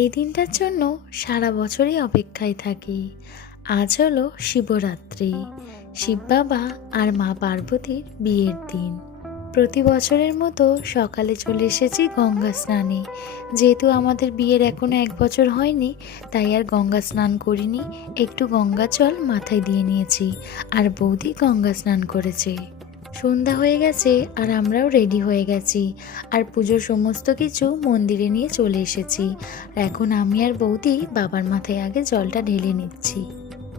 এই দিনটার জন্য সারা বছরই অপেক্ষায় থাকি। আজ হলো শিবরাত্রি, শিব বাবা আর মা পার্বতীর বিয়ের দিন। প্রতি বছরের মতো সকালে চলে এসেছি গঙ্গা স্নানে। যেহেতু আমাদের বিয়ের এখনো 1 বছর হয়নি, তাই আর গঙ্গা স্নান করিনি। একটু গঙ্গা জল মাথায় দিয়ে নিয়েছি, আর বৌদি গঙ্গা স্নান করেছে। সন্ধ্যা হয়ে গেছে আর আমরাও রেডি হয়ে গেছি, আর পুজোর সমস্ত কিছু মন্দিরে নিয়ে চলে এসেছি। এখন আমি আর বৌদি বাবার মাথায় আগে জলটা ঢেলে নিচ্ছি।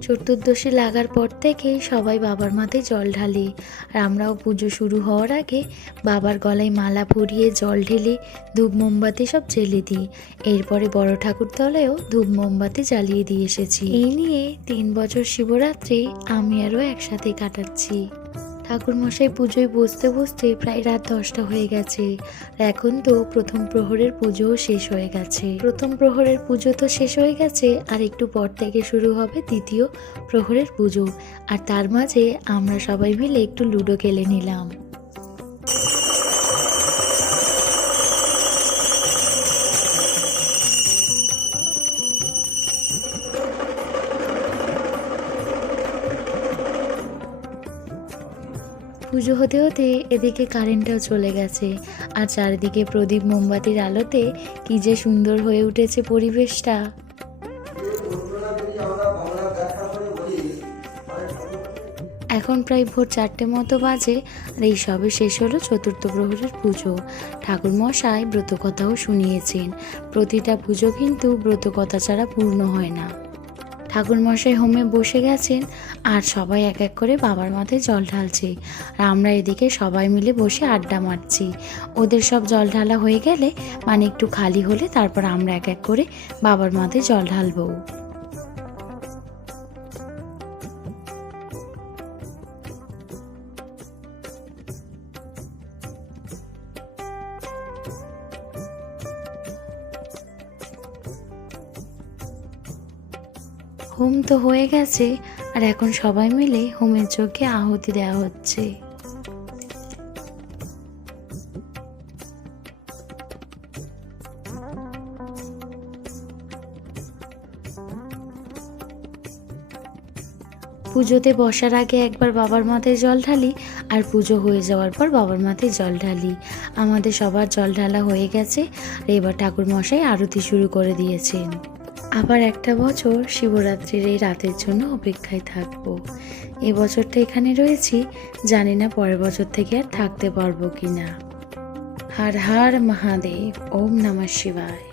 চতুর্দশী লাগার পর থেকে সবাই বাবার মাথায় জল ঢালে, আর আমরাও পুজো শুরু হওয়ার আগে বাবার গলায় মালা পরিয়ে জল ঢেলে ধূপ মোমবাতি সব জ্বেলে দিই। এরপরে বড় ঠাকুর তলায়ও ধূপ মোমবাতি জ্বালিয়ে দিয়ে এসেছি। এই নিয়ে 3 বছর শিবরাত্রি আমি আরও একসাথে কাটাচ্ছি। ঠাকুরমশাই পুজোয় বসতে বসতে প্রায় রাত 10টা হয়ে গেছে। আর এখন তো প্রথম প্রহরের পুজোও শেষ হয়ে গেছে। প্রথম প্রহরের পুজো তো শেষ হয়ে গেছে, আর একটু পর থেকে শুরু হবে দ্বিতীয় প্রহরের পুজো। আর তার মাঝে আমরা সবাই মিলে একটু লুডো খেলে নিলাম। পুজো হতে হতে এদিকে কারেন্টটাও চলে গেছে, আর চারিদিকে প্রদীপ মোমবাতির আলোতে কি যে সুন্দর হয়ে উঠেছে পরিবেশটা। এখন প্রায় ভোর 4টে মতো বাজে, আর এই সবে শেষ হলো চতুর্থ প্রহরের পুজো। ঠাকুরমশাই ব্রতকথাও শুনিয়েছেন। প্রতিটা পুজো কিন্তু ব্রতকথা ছাড়া পূর্ণ হয় না। ঠাকুরমশাই হোমে বসে গেছেন, আর সবাই এক এক করে বাবার মাথায় জল ঢালছে। আর আমরা এদিকে সবাই মিলে বসে আড্ডা মারছি। ওদের সব জল ঢালা হয়ে গেলে, মানে একটু খালি হলে, তারপর আমরা এক এক করে বাবার মাথায় জল ঢালবো। হোম তো হয়ে গেছে, আর এখন সবাই মিলে হোমের যজ্ঞে আহুতি দেওয়া হচ্ছে। পুজোতে বসার আগে একবার বাবার মাথায় জল ঢালি, আর পুজো হয়ে যাওয়ার পর বাবার মাথায় জল ঢালি। আমাদের সবার জল ঢালা হয়ে গেছে, আর এবার ঠাকুরমশাই আরতি শুরু করে দিয়েছেন। আবার একটা বছর শিবরাত্রির এই রাতের জন্য অপেক্ষায় থাকবো। এবছরটা এখানে রয়েছি, জানি না পরের বছর থেকে আর থাকতে পারবো কিনা। হর হর মহাদেব, ওম নমঃ শিবায়।